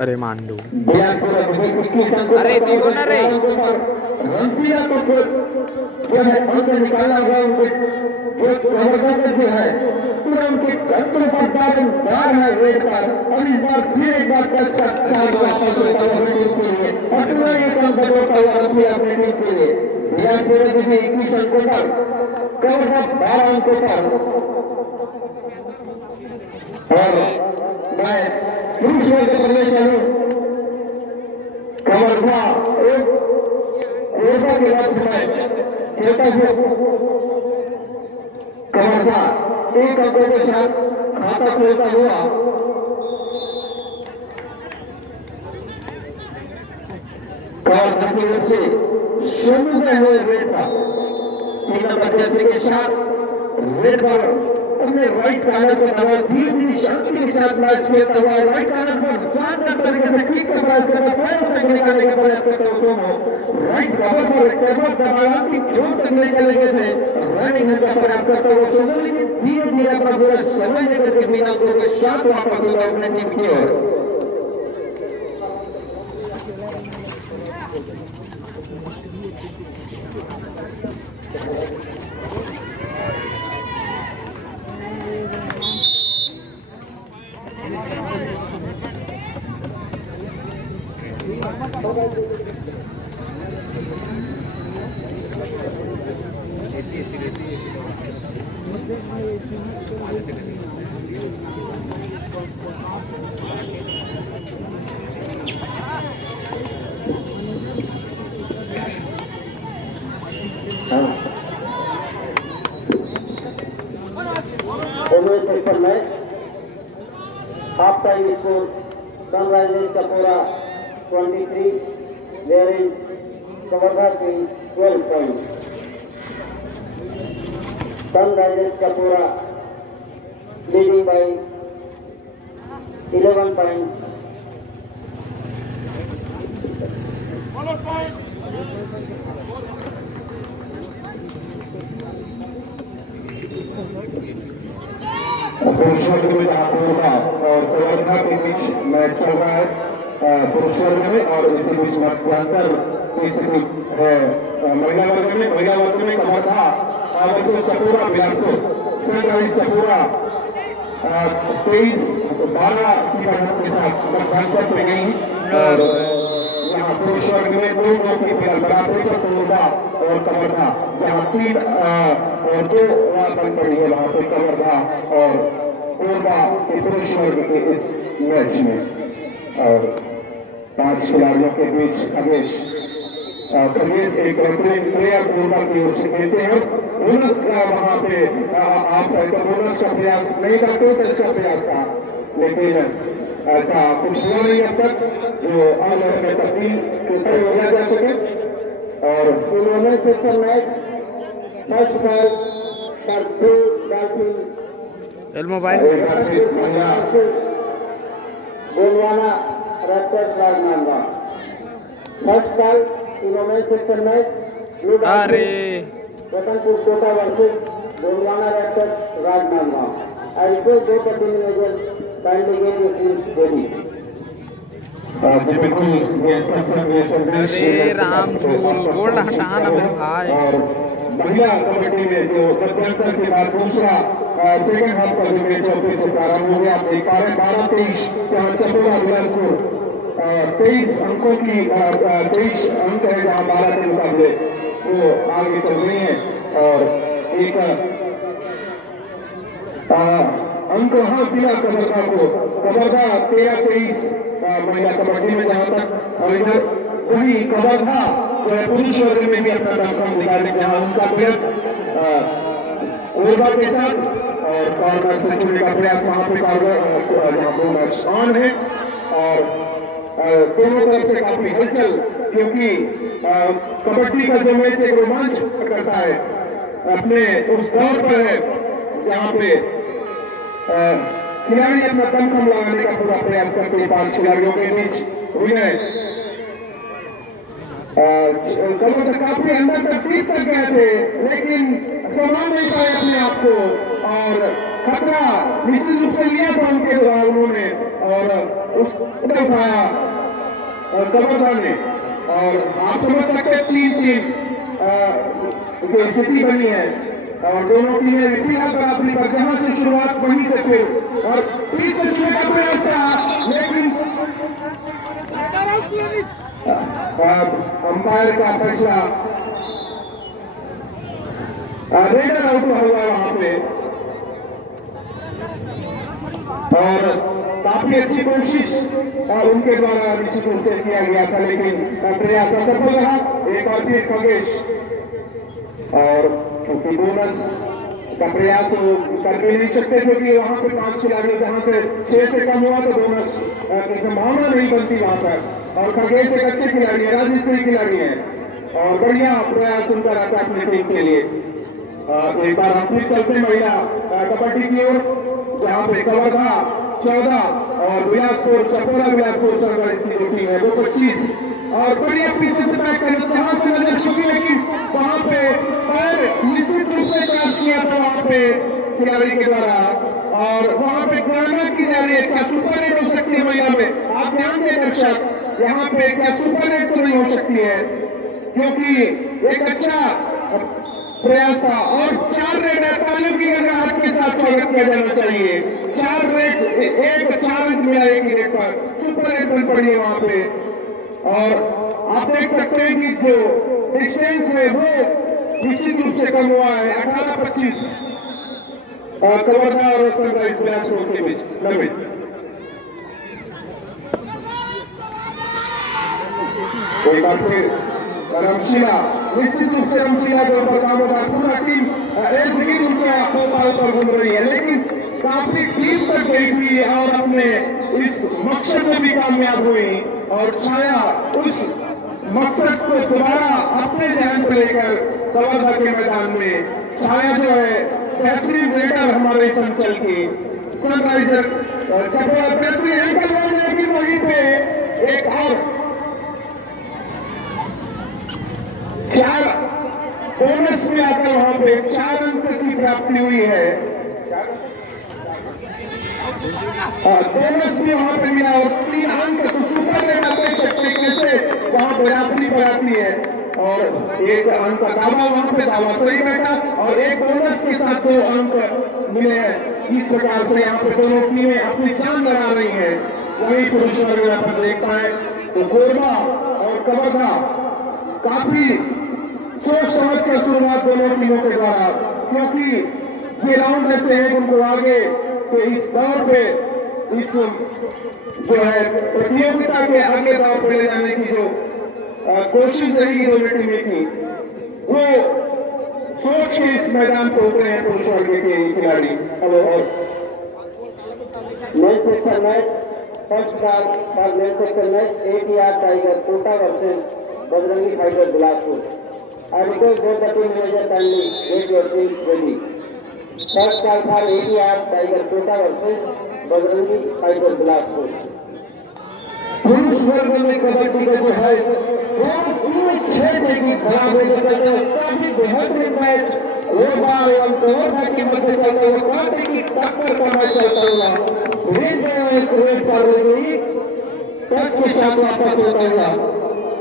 अरे मांडू अरे देखो ना रे रंसिया को जो है अंक निकालना होगा उनको जो जबरदस्त जो है पूरा उनके घंटों पर दार है रेड पर और इस बार फिर एक बार अच्छा वापस होता हुआ अपनी टीम के लिए और पूरा ये काम बदलता हुआ रंसिया अपनी टीम के लिए बिहार सूरज में 21 अंकों पर कवर कप 12 अंकों पर और मैं पुरुष वर्ग पर ले चलूं कमरवा ओरबा के वक्त में चलता हुआ कमरवा एक अंकों के साथ खाता खोलता हुआ कमरवा की ओर से सोनू में हुए रेड पर 3 नंबर जर्सी के साथ रेड पर अपने राइट कॉर्नर को दबा धीरे धीरे शक्ति के साथ मैच खेलता हुआ राइट कॉर्नर पर शानदार तरीके से किक का प्रयास करता पैरों तक निकालने का प्रयास करता हुआ सोनू राइट कवर पर टेबल दबाया कि जोर तक निकल गए थे रनिंग का प्रयास करता हुआ सोनू लेकिन धीरे धीरे अपना पूरा समय लेकर के बिना गोल के साथ वापस होगा अपने टीम की ओर सेक्टर में हाफ टाइम स्कोर सनराइजर्स का पूरा 23 वेयरिंग कवर्धा की 12 पॉइंट सनराइजर्स का पूरा लीडिंग बाय 11 पॉइंट पुरुष वर्ग में जहां और कवर्धा के बीच मैच चल रहा है पुरुष वर्ग में और इसी बीच मध्यांतर की स्थिति है महिला वर्ग में कवर्धा वर्सेस सपूरा बिलासपुर सनराइज सपूरा 23-12 की बढ़त के साथ मध्यांतर पे गई और यहाँ पुरुष वर्ग में 2 की बराबरी पर कोरबा और कवर्धा जहाँ 3 और 2 बन पड़ी है वहां पर कवर्धा और कोरबा के पुरुष वर्ग के इस मैच में और 5 खिलाड़ियों के बीच प्रवेश एक प्लेयर कोरबा की ओर से खेलते हैं बोनस वहां पे आप बोनस का प्रयास नहीं करते तो इसका प्रयास था लेकिन ऐसा कुछ हुआ नहीं अब तक जो अब में तब्दील ऊपर हो जा सके और tournament section match first five mobile Gondwana raptors Rajnandgaon first five tournament section match अरे Ratanpur Kota versus Gondwana raptors Rajnandgaon I request both the team managers kindly get your teams ready अरे राम झूल गोल हटाना मेरे भाई और महिला कबड्डी में जो मध्यांतर के बाद दूसरा सेकंड हाफ का जो मैच फिर से प्रारंभ हो गया आप देख पा रहे 12-23 जहाँ चपोरा बिलासपुर 23 अंकों की 23 अंक है जहाँ 12 के मुकाबले वो आगे चल रही है और एक अंक वहां दिया कवर्धा को कवर्धा 13-23 महिला कबड्डी में जहां तक और इधर वही कवर्धा जो है पुरुष वर्ग में भी अपना दमखम निकालने जहां उनका प्रयत्न कोरबा के साथ और कॉर्नर से चुनने का प्रयास वहां पे जहां 2 मैच ऑन है और दोनों तरफ से काफी हलचल क्योंकि कबड्डी का जो मैच एक रोमांच करता है अपने उस दौर पर है जहां पे खिलाड़ी अपना दमखम लगाने का पूरा प्रयास करते हैं 5 खिलाड़ियों के बीच विनय काफी अंदर तक टीप तक गए थे लेकिन संभाल नहीं पाए अपने आप को और खतरा निश्चित रूप से लिया था उनके उन्होंने और उस उठाया और कबरदार ने और आप समझ सकते हैं 3-3 जो स्थिति बनी है और दोनों टीमें फिलहाल बराबरी पर जहां से शुरुआत वहीं से फिर और फिर से चुने का प्रयास था लेकिन अंपायर का फैसला रेडर आउट हुआ वहां पे और काफी अच्छी कोशिश उनके द्वारा निश्चित रूप से किया गया था लेकिन प्रयास असफल रहा। एक बार फिर खगेश और क्योंकि बोनस का प्रयास कर भी नहीं सकते क्योंकि वहां पे 5 खिलाड़ी जहां से 6 से कम हुआ तो बोनस की संभावना नहीं बनती वहां पर और खगेश एक अच्छे खिलाड़ी है, राजस्थानी खिलाड़ी है और बढ़िया प्रयास उनका रहता है अपनी टीम के लिए। एक बार हम फिर चलते महिला कबड्डी की ओर जहाँ पे कवर्धा 14 और बिलासपुर चपोरा बिलासपुर सनराइज की जो टीम है वो 25 और बढ़िया पीछे से बैक कर जहां से नजर चुकी लेकिन वहां पे पैर निश्चित रूप से क्रैश किया था वहां पे खिलाड़ी के द्वारा और वहां पे गणना की जा रही है क्या सुपर नेट हो सकती है महिला में। आप ध्यान दें दर्शक यहाँ पे क्या सुपर नेट तो नहीं हो सकती है क्योंकि एक अच्छा प्रयास था और 4 रेड तालियों की गड़गड़ाहट के साथ स्वागत किया जाना चाहिए। 4 रेड एक 4 अंक मिला एक ही रेड पर सुपर रेड बन पड़ी है वहां पे और आप देख सकते हैं कि जो डिस्टेंस है वो निश्चित रूप से कम हुआ है 18-25 कवर्धा और सनराइज बिलासपुर के बीच। नवीन कोई बात फिर रमशीला निश्चित रूप से रमशीला के ऊपर काम होता है पूरा टीम एक लेकिन उनके आंखों पर घूम रही है लेकिन काफी टीम तक गई थी और अपने इस मकसद में भी कामयाब हुई और छाया उस मकसद को दोबारा अपने ध्यान पर लेकर कवर्धा के मैदान में छाया जो है बेहतरीन रेडर हमारे संचल की सनराइजर चपोरा बेहतरीन एंकल बॉल लेकिन वहीं पे एक और 4 बोनस में आकर वहां पे 4 अंक की प्राप्ति हुई है बोनस भी वहां पे मिला और 3 अंक तो सुपर रेट आप देख सकते कैसे वहां बराबरी पर आती है और एक अंक का दावा वहां पे दावा सही बैठा और एक बोनस के साथ 2 अंक मिले हैं। इस प्रकार से यहाँ पे दोनों टीमें अपनी जान लगा रही है। वही पुरुष वर्ग यहाँ पर देख पाए तो गोरबा और कवर्धा काफी सोच समझ कर शुरुआत दोनों टीमों के द्वारा क्योंकि ये राउंड ऐसे हैं उनको आगे के इस दौर पे इस जो है प्रतियोगिता के आगे दौर पे ले जाने की जो कोशिश रही दोनों टीमें की वो सोच के इस मैदान पे उतरे हैं पुरुष वर्ग के खिलाड़ी। और male section match first for male section match ATR tiger Kota versus Bajrangi fighter Bilaspur. I request both the team managers kindly get your teams ready. First call for ATR tiger Kota versus Bajrangi fighter Bilaspur. पुरुष वर्ग में कबड्डी का जो है वो 6 की खराब हो जाता है काफी बेहतरीन मैच वो बार एवं कवर्धा की मध्य चलता हुआ कांटे की टक्कर का मैच चलता हुआ रेड पर लगी टच के साथ वापस होता हुआ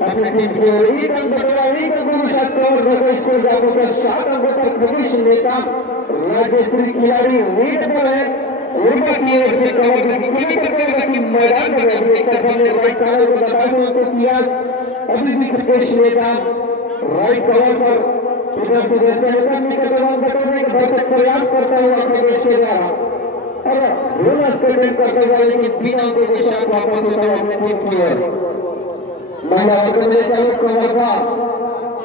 अपनी टीम की ओर एक अंक बटोरा एक अंकों के साथ कवर्धा स्कोर जाकर पर 7 अंकों पर खगेश नेता राजस्थानी खिलाड़ी लीड पर है उनका की ओर से कवर्धा की किलोमीटर की मैदान पर एक तरफ हमने राइट कवर को बता दूं तो किया अभी भी खगेश नेता राइट कवर पर इधर से देखते हैं करने का दबाव बटोरने का भरसक प्रयास करता हुआ खगेश के द्वारा और बोनस पेमेंट करते हुए लेकिन 3 अंकों के साथ वापस होता हुआ अपनी टीम की ओर महिला वर्ग में चालू कवर्धा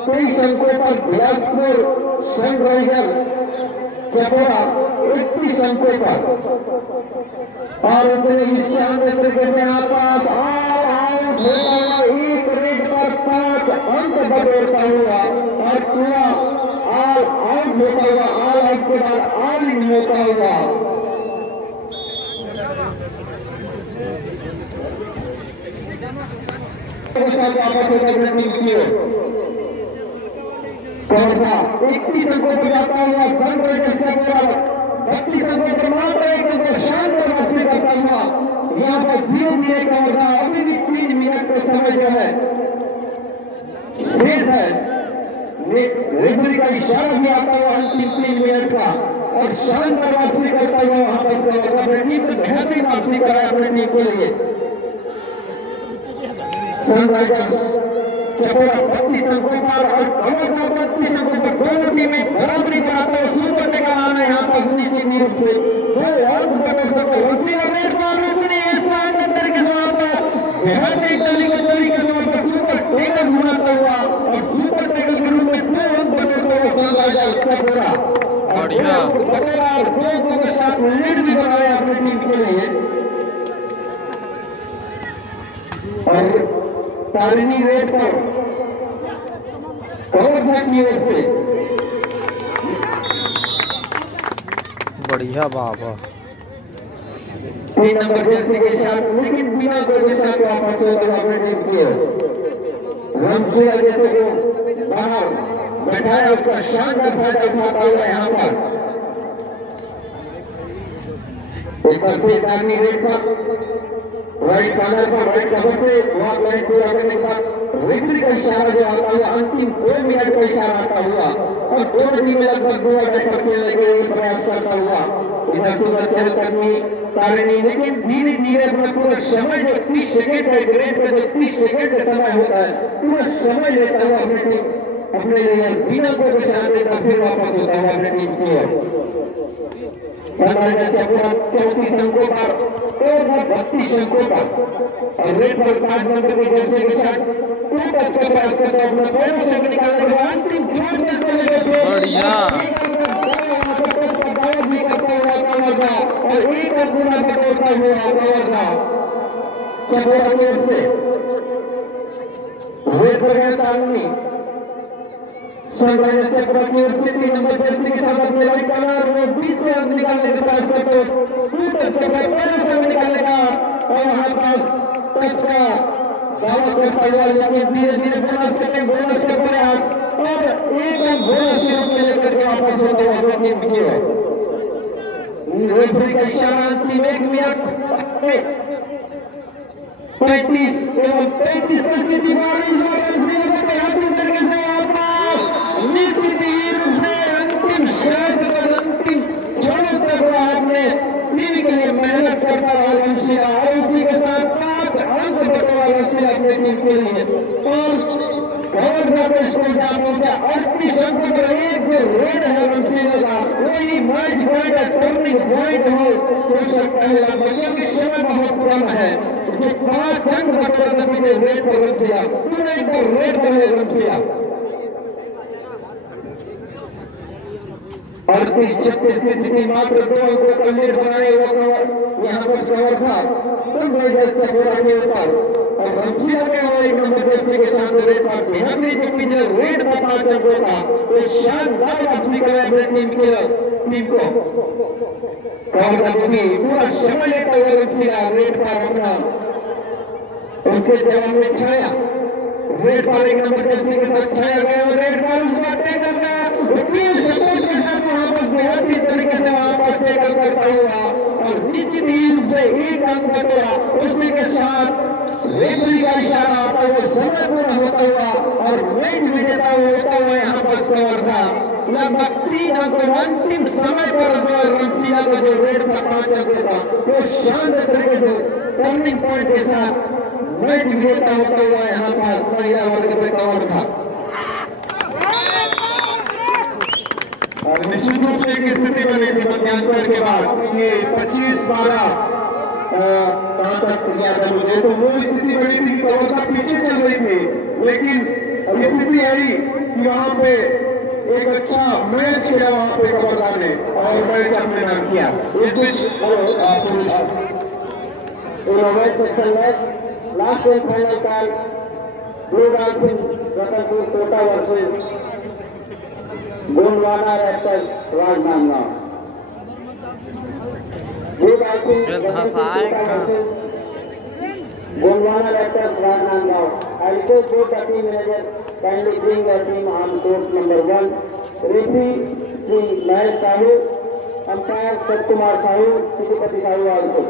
23 अंकों पर बिलासपुर सनराइजर्स चपोरा 31 अंकों पर और उतने निशान तरीके से आपात आउट होता हुआ एक रेड पर 5 अंक बटोरता हुआ और पूरा ऑल आउट होता हुआ ऑल आउट के बाद ऑल इन होता हुआ कवर्धा 31 अंकों पर जाता हुआ सनराइजर्स चपोरा 32 अंकों पर होगा और शानदार वापसी करता हुआ वहां पर अपने टीम को बेहतरीन वापसी कराया अपने टीम के लिए। सनराइजर्स चपोरा 32 अंकों पर और कमर 32 अंकों पर दोनों टीमें बराबरी बनाते हुए सुपर टेकर आना है यहाँ पर निश्चित रूप से दो अंक बने सकते वंशी और रेड मार अपने ऐसा अंतर के वहां पर बेहतरीन टली को चोरी करने पर सुपर टेकर घुमाता हुआ और सुपर टेकर के रूप में 2 अंक बनाते हुए सनराइजर्स चपोरा बढ़िया और 2 अंकों के साथ लीड भी बनाया अपनी टीम के लिए। और तारिणी रेड पर कवर की ओर से बढ़िया बाबा 3 नंबर जर्सी के साथ लेकिन बिना गोल के साथ वापस होकर अपने टीम की ओर रमपुरा जैसे को बाहर बैठाया उसका शानदार फायदा उठाता हुआ यहाँ पर एक बार फिर तारिणी रेड पर राइट कॉर्नर पर राइट कवर से वहां लाइन पूरा करने के बाद रेफरी का इशारा जो आता हुआ अंतिम 2 मिनट का इशारा आता हुआ और दोनों टीमें लगभग 2 अटैक पर खेलने के लिए प्रयास करता हुआ इधर सुंदर चहलकदमी तारिणी लेकिन धीरे धीरे अपना पूरा समय जो 30 सेकंड है ग्रेड का जो 30 सेकंड का समय होता है पूरा समय लेता हुआ अपनी टीम अपने लिए बिना कोई निशान देता फिर वापस होता है अपनी टीम की ओर। सनराइजर्स चपोरा 34 अंकों पर और 32 अंकों पर और रेड पर 5 नंबर के जर्सी के साथ खूब अच्छा प्रयास करता है अपना पैरों से निकालने के बाद अंतिम शॉट में चले गए बढ़िया भी करता हुआ कवर्धा और एक गुना बटोरता हुआ कवर्धा चपोरा की ओर से रेड पर गया तारिणी सनराइजर्स चपोरा की ओर से 3 नंबर जर्सी के साथ अपने राइट कॉर्नर वो 20 से अंक निकालने का प्रयास करते हुए पैरों से निकालने का और वहां पास टच का दावा करता हुआ लेकिन धीरे धीरे बोनस का प्रयास और एक अंक बोनस के रूप में लेकर के वापस होता हुआ अपनी टीम की ओर। रेफरी का इशारा अंतिम 1 मिनट 35 केवल 35 की स्थिति निश्चित ही रूप से अंतिम शॉट और अंतिम क्षणों तक आपने टीम के लिए मेहनत करता रहा वंशिया और उसी के साथ 5 अंक बटोरा वंशिया अपनी टीम के लिए और कवर्धा को स्कोर जा पहुंचा 38 अंकों पर एक जो रेड है वंशिया का वही मैच पॉइंट है टर्निंग पॉइंट हो सकता है लगभग क्योंकि समय बहुत कम है जो 5 अंक बटोरा पीछे रेड पर वंशिया पूरे एक बार रेड पर है वंशिया 38-36 की स्थिति मात्र 2 अंकों का लीड बनाए हुआ कवर यहाँ पर कवर था सनराइजर्स चपोरा के ऊपर और रमसिया के और 1 नंबर जर्सी के साथ रेड पर बेहतरीन के पीछे रेड पर 5 अंकों का तो शानदार वापसी कराया अपनी टीम को कवर का भी पूरा समय लेता हुआ रमसिया रेड पर अपना उसके जवाब में छाया रेड पर 1 नंबर जर्सी के साथ छाया गया और रेड पर उस बात तय करना सपोर्ट के साथ वहां पर बहुत ही तरीके से वहां पर टेकल करता हुआ और निश्चित ही रूप से 1 अंक बटोरा उसी के साथ रेफरी का इशारा आता हुआ समय पूरा होता हुआ और मैच विजेता होता हुआ यहाँ पर स्कोर था लगभग 3 अंक अंतिम समय पर रमसिया का जो रेड था 5 अंकों का वो शानदार तरीके से टर्निंग पॉइंट के साथ मैच विजेता होता हुआ यहाँ पर महिला वर्ग में कवर था और निश्चित रूप से एक स्थिति बनी थी मध्यांतर के बाद ये 25-12 कहां तक याद है मुझे तो वो स्थिति बनी थी कवर्धा पीछे चल रही थी लेकिन स्थिति आई कि वहां पे एक अच्छा मैच खेला वहां पे कवर्धा ने और मैच अपने नाम किया इस बीच सेक्शन में last and final call Blue dolphin Ratanpur Kota versus Gondwana Raptors Rajnandgaon. Blue Dolphin Gondwana Raptors Rajnandgaon. I request both the team manager kindly bring the team on court number 1. Referee Sri Mahesh Sahu, umpire Satkumar Sahu, Chitipati Sahu also.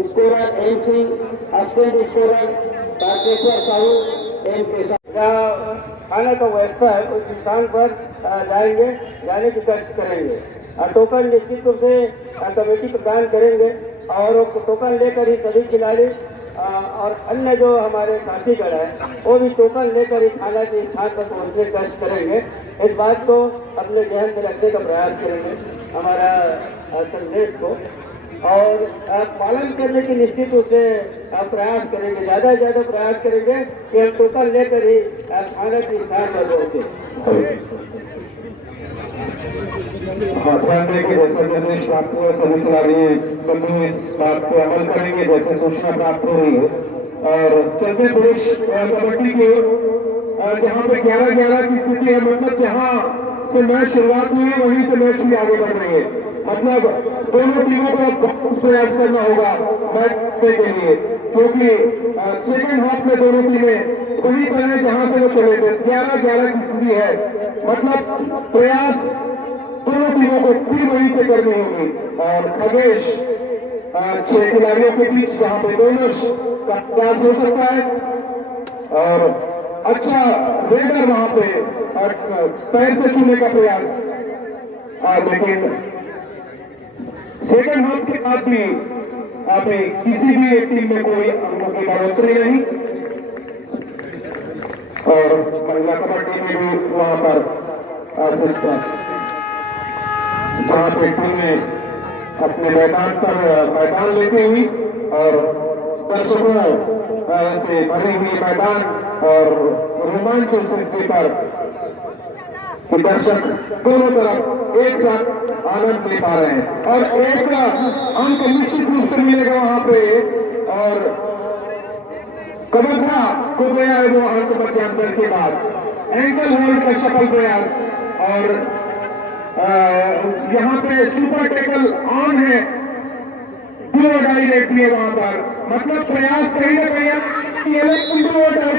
Scorer M Singh, assistant scorer Tarkeshwar Sahu, M K खाने का व्यवस्था है उस स्थान पर जाएंगे जाने की कोशिश करेंगे। टोकन निश्चित रूप से कमेटी प्रदान करेंगे और वो टोकन लेकर ही सभी खिलाड़ी और अन्य जो हमारे साथीगण हैं वो भी टोकन लेकर ही थाना के स्थान पर पहुंचने का कष्ट करेंगे। इस बात को अपने जहन में रखने का प्रयास करेंगे हमारा संदेश को और पालन करने की निश्चित रूप से प्रयास करेंगे, ज़्यादा से ज़्यादा प्रयास करेंगे कि हम टोकन लेकर ही थाना के स्थान पर पहुंचे। हाँ, ध्यान दें कि जैसे निर्देश प्राप्त हुए सभी खिलाड़ी बंधु इस बात पे अमल करेंगे जैसे सूचना प्राप्त हो रही है। और चलते पुरुष कबड्डी की ओर जहाँ पे 11-11 की स्थिति है, मतलब जहाँ से मैच शुरुआत हुई है वहीं से मैच भी आगे बढ़ रही है। मतलब दोनों टीमों को बहुत प्रयास करना होगा मैच के लिए, क्योंकि सेकेंड हाफ में दोनों टीमें वहीं पर है जहाँ से वो चले थे। 11-11 की स्थिति है, मतलब प्रयास दोनों टीमों को फिर वहीं से करनी होगी। और खगेश 6 खिलाड़ियों के बीच जहाँ पे दोनों का प्रयास हो सकता है और अच्छा रेडर वहां पे पैर से छूने का प्रयास, लेकिन सेकंड हाफ के बाद भी अभी किसी भी एक टीम में कोई अंकों की बढ़ोतरी नहीं और महिला कबड्डी में भी वहां पर जहां पे टीमें अपने मैदान पर मैदान लेती हुई और दर्शकों से भरी हुई मैदान और रोमांच स्थिति पर दर्शक दोनों तरफ एक साथ आनंद ले पा रहे हैं और एक अंक निश्चित रूप से मिलेगा वहां पे और कबड्डी को गया है वो अंक मध्यांतर के बाद एंकल होल्ड का सफल प्रयास और यहाँ पे सुपर टैकल ऑन है, दो डायरेक्ट है वहां पर, मतलब प्रयास कहीं ना कहीं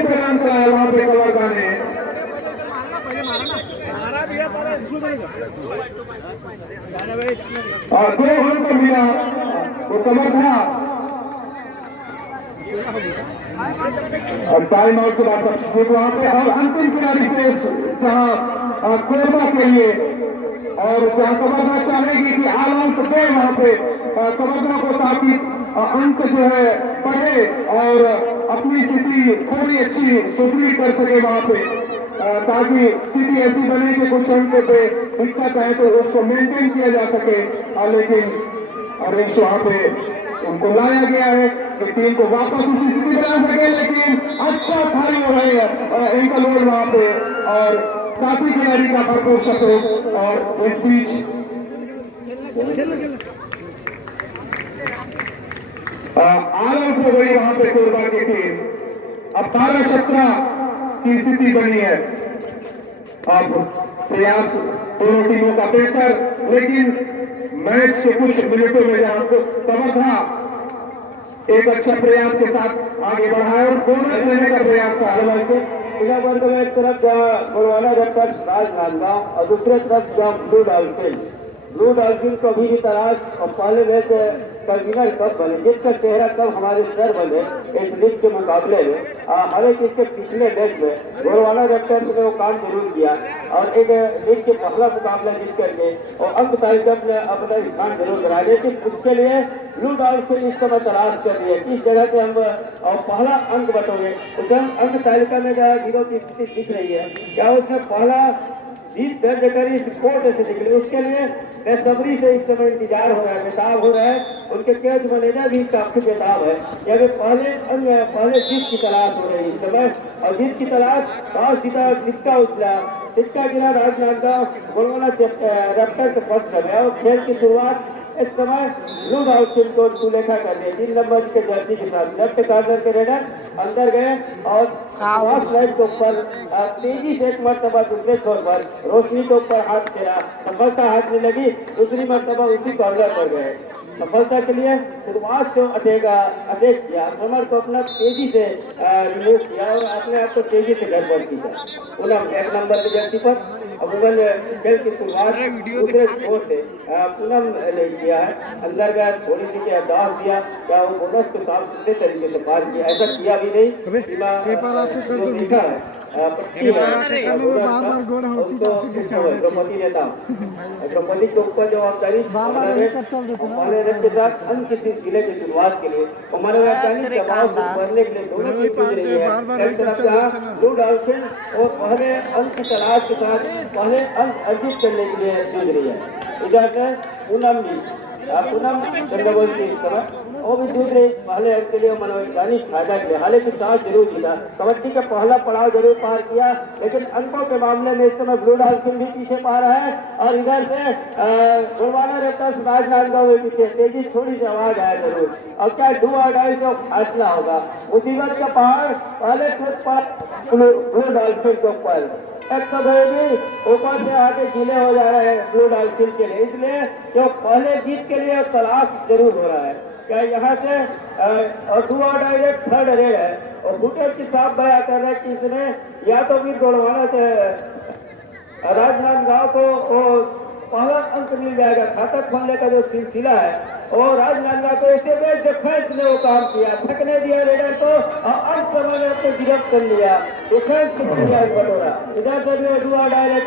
प्रदान कराया वहां पे कवर्धा ने। और 2 अंक मिला वो कवर्धा और टाइम आउट के बाद सब्सिट्यूट वहां पे और अंतिम खिलाड़ी से जहां कोरबा के लिए और जहां कवर्धा चाहेगी कि ऑल आउट दे वहां पे कवर्धा को ताकि अंक जो है बढ़े और अपनी स्थिति थोड़ी अच्छी सुदृढ़ कर सके वहां पे, ताकि स्थिति ऐसी बने कि कुछ अंक पे दिक्कत है तो उसको मेंटेन किया जा सके। लेकिन अरेंज वहां पे उनको लाया गया है कि टीम को वापस उसी स्थिति बना सके, लेकिन अच्छा खाली हो रही है एंकल होल्ड वहां पे और साथी खिलाड़ी का भरपूर सपोर्ट और इस बीच ऑल आउट हो गई वहां पे कोरबा की टीम। अब 12-17 की स्थिति बनी है। अब प्रयास दोनों टीमों का बेहतर, लेकिन मैच के कुछ मिनटों में जहां कवर्धा एक अच्छा प्रयास के साथ आगे बढ़ा और बोनस लेने का प्रयास था। जिला वर्ग में एक तरफ गोलवाला रैप्टर्स राजनांदगांव और दूसरे तरफ ब्लू डॉल्फिन को भी तलाश और पहले मैच कन्वीनर कब बने, जिसका चेहरा कब हमारे सर बने इस लीग के मुकाबले में। हालांकि इसके पिछले मैच में गोलवाला रैप्टर्स ने वो काम जरूर किया और एक लीग के पहला मुकाबला जीत करके और अंक तालिका में अपना स्थान जरूर कराया, लेकिन उसके लिए ब्लू डॉल्फिन इस समय तलाश कर रही है किस जगह से हम और पहला अंक बटोगे। उसे अंक तालिका में जीरो की स्थिति दिख रही है, क्या उसने पहला जीत दर्ज करी कोर्ट से निकली, उसके लिए बेसब्री से इस समय इंतजार हो रहा है, बेताब हो रहा है। उनके कैच मैनेजर भी काफी बेताब है, यानी पहले जीत की तलाश हो रही है इस समय और जीत की तलाश टॉस जीता, सिक्का गिरा राजनांदगांव गोलवाला रैप्टर्स के फर्स्ट समय और खेल की शुरुआत इस समय ब्लू डॉल्फिन को सुलेखा कर दिया 3 नंबर के जर्सी के साथ। लेफ्ट कॉर्नर के रेडर अंदर गए और क्रॉस लाइन के ऊपर तेजी से एक मरतबा दूसरे छोर पर रोशनी के ऊपर हाथ फेरा, सफलता हाथ में लगी, दूसरी मरतबा उसी कॉर्नर पर गए। सफलता के लिए शुरुआत से अटैक किया, आक्रमण को अपना तेजी से रिलीव किया और अपने आप को तेजी से गड़बड़ किया। पूनम 1 नंबर की जर्सी पर अव्वल खेल की शुरुआत दूसरे छोर से पूनम ने किया है, अंदर गया थोड़ी सी दाव दिया, क्या वो बोनस को साफ सुथरे तरीके से पार किया, ऐसा किया भी नहीं सीमा लिखा है द्रौपदी नेता द्रौपदी के ऊपर जवाबदारी पहले रन के साथ अंक जिले की शुरुआत के लिए हमारे दबाव बढ़ने के लिए दोनों की जूझ रही है। एक तरफ जहाँ ब्लू डॉल्फिन और पहले अंक की तलाश के साथ पहले अंक अर्जित करने के लिए जूझ रही है। इधर से पूनम चंद्रवंशी इस समय वो भी जूझ रही पहले अंक के लिए मनोवैज्ञानिक फायदा के लिए, हालांकि टॉस जरूर जीता, कबड्डी का पहला पड़ाव जरूर पार किया, लेकिन अंकों के मामले में इस समय ब्लू डॉल्फिन भी पीछे पा रहा है। और इधर से गुरवाना रेप्टर्स राजनांदगांव भी पीछे, तेजी थोड़ी सी आवाज आया जरूर। और क्या डू और डाई जो फैसला होगा, मुसीबत का पहाड़ पहले खुद पर ब्लू डॉल्फिन के ऊपर भी ऊपर से आके गीले हो जा रहे हैं ब्लू डॉल्फिन के लिए, इसलिए जो पहले जीत के लिए तलाश जरूर हो रहा है। क्या यहाँ से और दो डायरेक्ट थर्ड रेड है और फुटेज की साफ बया कर रहे हैं कि इसने या तो भी दौड़वाना से राजनांदगांव को पहला अंक मिल जाएगा, खाता खोलने का जो सिलसिला है और राजनांदगांव को ऐसे में डिफेंस ने वो काम किया, थकने दिया रेडर को और अंत समय में अपने गिरफ्त कर लिया, डिफेंस किया बटोरा। इधर से भी दुआ डायरेक्ट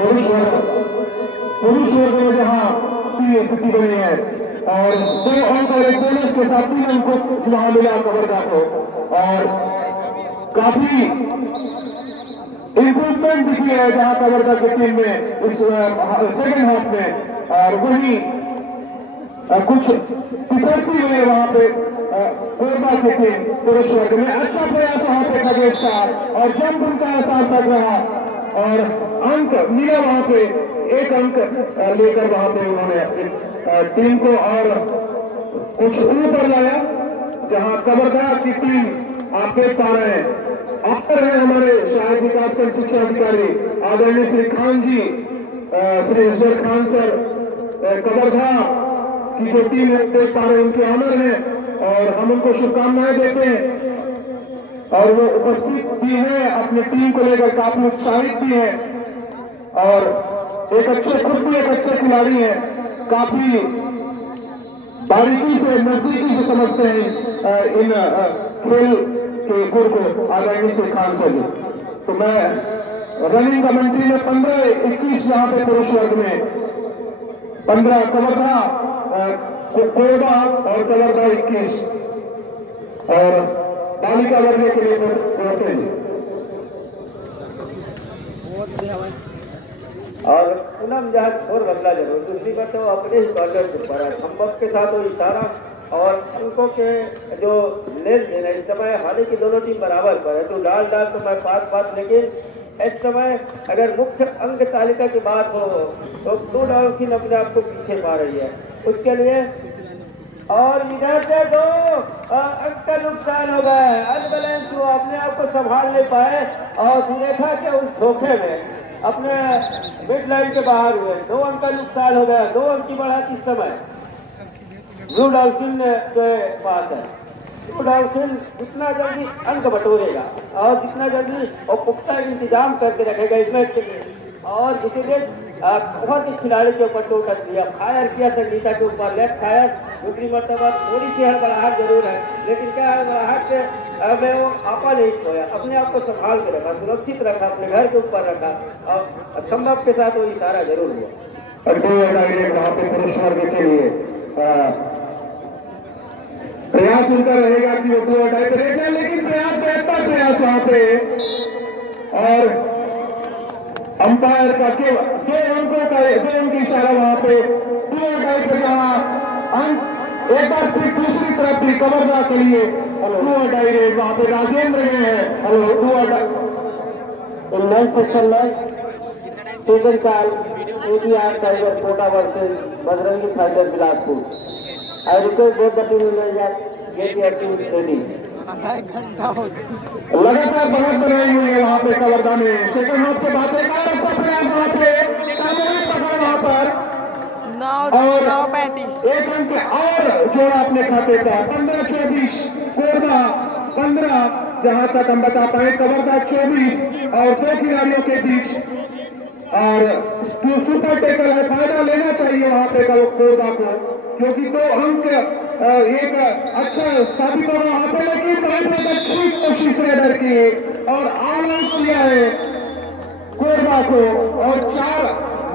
पुरुष वर्ग में जहाँ स्थिति बनी है और 2 अंक और एक बोनस के साथ 3 अंक को वहां मिला कबड्डी को और काफी इम्प्रूवमेंट दिखी है जहां कबड्डी की टीम में इस सेकंड हाफ में। और वही कुछ पिछड़ती हुई है वहां पे कोरबा की टीम पुरुष वर्ग में। अच्छा प्रयास वहां पे खगेश का और जंप उनका सार्थक रहा और अंक मिला वहां पे, 1 अंक लेकर वहां पे उन्होंने टीम को और कुछ ऊपर लाया, जहां कबड्डी की टीम आप देख पा रहे हैं अपर है हमारे सहायक विकास शिक्षा अधिकारी आदरणीय श्री खान जी, श्री अजहर खान सर कबड्डी की जो टीम है देख पा रहे हैं, उनके ऑनर है और हम उनको शुभकामनाएं देते हैं। और वो उपस्थित भी है, अपनी टीम को लेकर काफी उत्साहित भी है और एक अच्छे खुद भी एक अच्छे खिलाड़ी है, काफी बारीकी से नजदीकी से समझते हैं इन खेल के गुर को आदरणीय श्री खान सर। तो मैं रनिंग कमेंट्री में 15-21 यहाँ पे पुरुष वर्ग में 15 कबड्डी कोरबा और कबड्डी 21 और बालिका वर्ग के लिए होते हैं। और पूनम जहाँ छोड़ बदला जरूर, दूसरी बात तो अपने ही कॉर्नर के ऊपर है, खम्बक के साथ वो इशारा और अंकों के जो लेन देन है इस समय हालांकि दोनों टीम बराबर पर है, तो डाल तो मैं पास, लेकिन इस समय अगर मुख्य अंक तालिका की बात हो तो 2 डॉल्फिन अपने आप को पीछे पा रही है उसके लिए। और इधर से 2 अंक का नुकसान हो गया है, अनबैलेंस हुआ, अपने आप को संभाल नहीं पाए और सुरेखा के उस धोखे में अपने मिड लाइन के बाहर हुए, 2 अंक का नुकसान हो गया। 2 अंक की बढ़त इस समय ब्लू डॉल्फिन के पास है। ब्लू डॉल्फिन जितना जल्दी अंक बटोरेगा और जितना जल्दी और पुख्ता इंतजाम करके रखेगा इस मैच के लिए, और इसीलिए बहुत ही खिलाड़ी के ऊपर टोटल दिया, फायर किया संगीता के ऊपर, लेफ्ट फायर, दूसरी मरतबा थोड़ी सी हड़बड़ाहट जरूर है, लेकिन क्या हड़बड़ाहट से मैं वो आपा नहीं खोया, अपने आप को संभाल के रखा, सुरक्षित रखा, अपने घर के ऊपर रखा और संभव के साथ वो इशारा जरूर हुआ। वहां पे पुरुष वर्ग के लिए प्रयास उनका रहेगा कि वो 2 अटाई करेगा, लेकिन प्रयास बेहतर प्रयास वहां पे और अंपायर का केवल 2 अंकों का 2 अंक इशारा वहां पे 2 अटाई पे जहां अंक एक बार फिर दूसरी तरफ भी कबड्डी के लिए 2 अटाई रेड वहां पे राजेंद्र हैं। हेलो 2 अटाई मेन सेक्शन में season call APR Tiger Kota versus Bajrangi fighter Bilaspur. I request both the team managers get your team ready. लगातार बढ़त बनाई हुई है वहाँ पे कबड्डी में, सेकंड हाफ के बाद एक और अच्छा प्रयास वहाँ पे सामूहिक पकड़ वहाँ पर और 1 अंक और जोड़ा अपने खाते का 15-24 कोरबा 15, जहाँ तक हम बता पाए कबड्डी 24 और 2 खिलाड़ियों के बीच और जो सुपर टेकर है फायदा लेना चाहिए वहाँ पे कोरबा को, क्योंकि 2 अंक एक अच्छा साबित होगा वहाँ पे, लेकिन बहुत अच्छी कोशिश रेडर की और ऑल आउट किया है कोरबा को और 4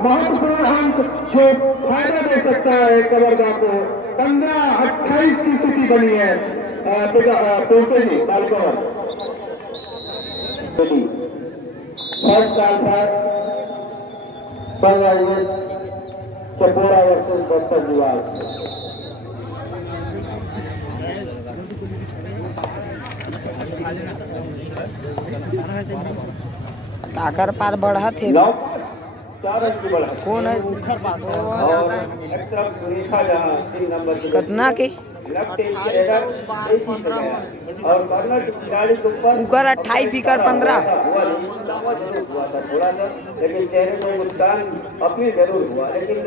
महत्वपूर्ण अंक जो फायदा दे सकता है कबरदा को। 15-28 की स्थिति बनी है तोते जी बालकवर। फर्स्ट साल था सनराइजर्स चपोरा वर्सेस बस्तर जुआल। काकर पार बढ़ा थे 4 अंक की बढ़ा कौन है और एक तरफ देखा जहाँ 3 नंबर की कितना के लेफ्ट हैंड के रेडर एक ही से गया और कॉर्नर के खिलाड़ी के ऊपर उकर 28 फिकर 15 हुआ था थोड़ा सा, लेकिन चेहरे में मुस्कान अपनी जरूर हुआ, लेकिन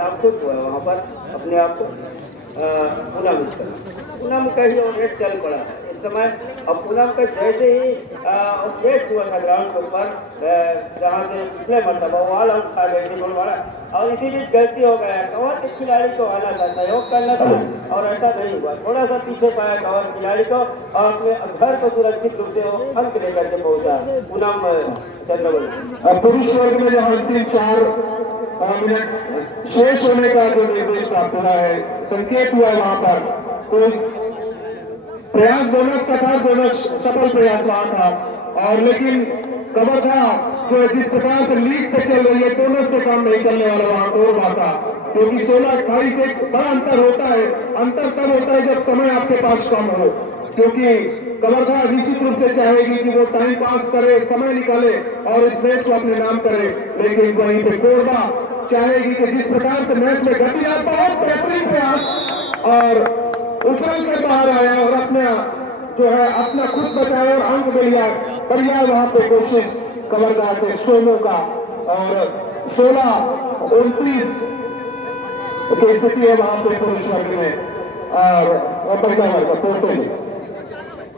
नाखुश हुआ वहाँ पर अपने आप को पूनम का ही और रेट चल पड़ा है इस समय। अब पूनम का जैसे ही रेट हुआ था ग्राउंड के ऊपर जहाँ से पिछले मरतबा वाल आउट खा गए थे वाला, और इसी बीच गलती हो गया। कवर के खिलाड़ी को आना था, सहयोग करना था और ऐसा नहीं हुआ। थोड़ा सा पीछे पाया कवर खिलाड़ी को और अपने घर को सुरक्षित रूप से वो अंक लेकर के पहुंचा पूनम चंद्रवंशी। पुरुष वर्ग में जहाँ अंतिम 4 मिनट शेष होने का जो निर्देश प्राप्त हुआ है, संकेत हुआ है वहां पर, तो प्रयास दोनों सफल प्रयास वहां था। और लेकिन कबरदा जो जिस प्रकार से लीग पे चल रही है दोनों से काम नहीं चलने वाला वहां कोरबा था, क्योंकि 16-28 एक बड़ा अंतर होता है। अंतर तब होता है जब समय आपके पास कम हो, क्योंकि कबरदा निश्चित रूप से चाहेगी कि वो टाइम पास करे, समय निकाले और इस मैच को अपने नाम करे, लेकिन वहीं पे कोरबा चाहेगी कि जिस प्रकार से मैच में गति आ, बहुत बेहतरीन प्रयास और उछल के बाहर आया और अपना जो है अपना खुद बचाया और अंक मिला। बढ़िया वहां पे कोशिश कबरदा के सोनू का और 16-29 की स्थिति है वहां पे पुरुष वर्ग में। और बढ़िया वर्ग तोते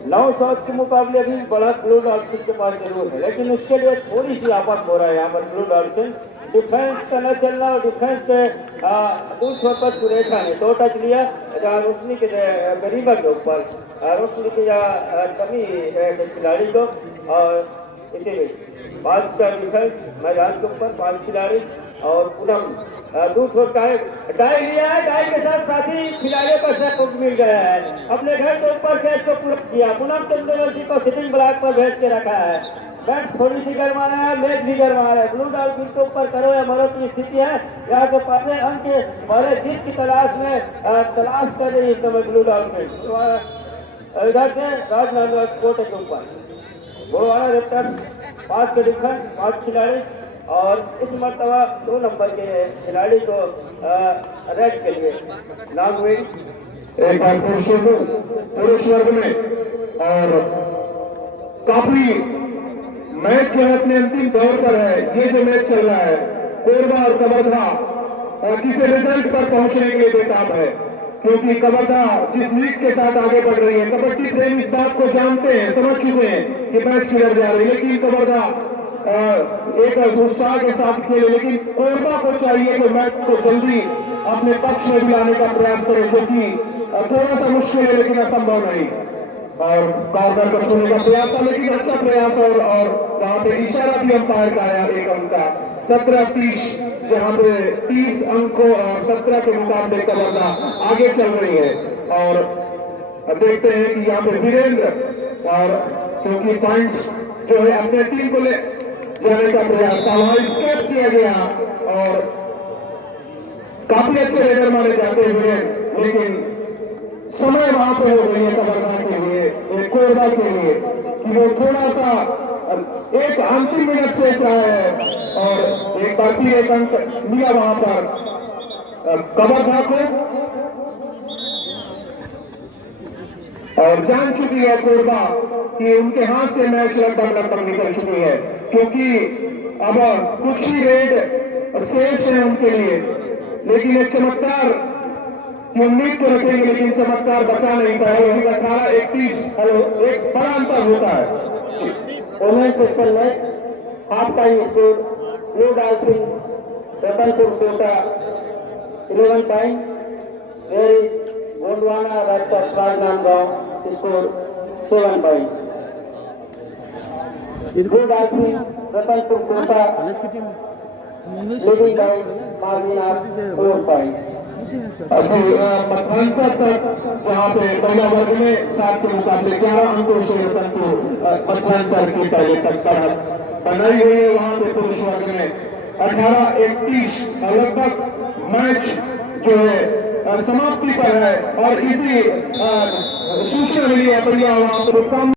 9 शॉट के मुकाबले भी बड़ा ब्लू डॉल्फिन के पास जरूर है, लेकिन उसके लिए थोड़ी सी आपत हो रहा है यहाँ पर ब्लू डॉल्फिन। डिफेंस का न चलना और डिफेंस पे दूर छोर पर सुरेखा ने 2 टच लिया जहाँ रोशनी के गरीबा के ऊपर रोशनी की कमी है खिलाड़ी को, और इसीलिए 5 का डिफेंस मैदान के ऊपर 5 खिलाड़ी और पूनम दूर छोर का डाई लिया है। डाई के साथ साथी खिलाड़ियों का सहयोग मिल गया है, अपने घर के ऊपर कैच को पूरा किया। पूनम चंद्रवंशी को सिटिंग ब्लॉक पर भेज के रखा है। बैट थोड़ी सी गरमा है, मैच भी गरमा है। ब्लू डॉल्फिन के ऊपर करो या मरो की स्थिति है। यहाँ से पहले अंक के बड़े जीत की तलाश में तलाश कर रही इस समय ब्लू डॉल्फिन। इधर से राजनांदवाल कोटे के ऊपर गोलवाड़ा रेप्टर 5 के डिफेंस 5 खिलाड़ी और इस मरतबा 2 नंबर के खिलाड़ी को रेड के लिए नाम हुई। एक बार पुरुष वर्ग में और काफी मैच जो है अपने अंतिम दौर पर है। ये जो मैच चल रहा है कोरबा और कबरदा और किसी रिजल्ट पर पहुंचने के लिए बेताब है, क्योंकि कबरदा जिस लीग के साथ आगे बढ़ रही है, कबड्डी प्रेमी इस बात को जानते हैं, समझ चुके हैं कि मैच किधर जा रही है, लेकिन कबरदा एक उत्साह के साथ खेले। लेकिन कोरबा को चाहिए कि मैच को जल्दी अपने पक्ष में भी लाने का प्रयास करे, जो कि थोड़ा सा मुश्किल है लेकिन असंभव नहीं। और कॉर्नर को छूने का प्रयास था, लेकिन अच्छा प्रयास और वहां पे इशारा भी अंपायर का आया 1 अंक का। 17-30 जहां पे 30 अंकों और 17 के मुकाबले कबरदा आगे चल रही है। और देखते हैं कि यहाँ पे वीरेंद्र और क्योंकि पॉइंट्स जो है अपने टीम को ले जाने का प्रयास था, वहां स्केप किया गया और काफी अच्छे रेडर माने जाते हैं वीरेंद्र, लेकिन समय वहां पे हो गई है कबरदा के लिए, कोरबा के लिए, कि वो थोड़ा सा एक अंतिम मिनट से है और एक बार फिर 1 अंक लिया वहां पर कबरदा को। और जान चुकी है कोरबा कि उनके हाथ से मैच लगभग निकल चुकी है, क्योंकि अब कुछ ही रेड शेष है उनके लिए। लेकिन एक चमत्कार की उम्मीद तो रखेंगे, लेकिन चमत्कार बचा नहीं पाया। 18-31 एक बड़ा अंतर होता है। वोमेन सेक्शन में half time score blue dolphin Ratanpur Kota 11 time, Gondwana Rajnandgaon score 7 point. Good आदमी Ratanpur Kota leading by margin of 4 point. Pathankot तक जहाँ पे पहला वर्ग में 7 के मुकाबले 11 अंकों से रतनपुर पठानकोट की पहले तक बढ़त बनाई हुई है। वहाँ पे पुरुष वर्ग में 18-31 लगभग मैच जो है समाप्ति पर है और इसी सूचना मिली है बढ़िया वहाँ पर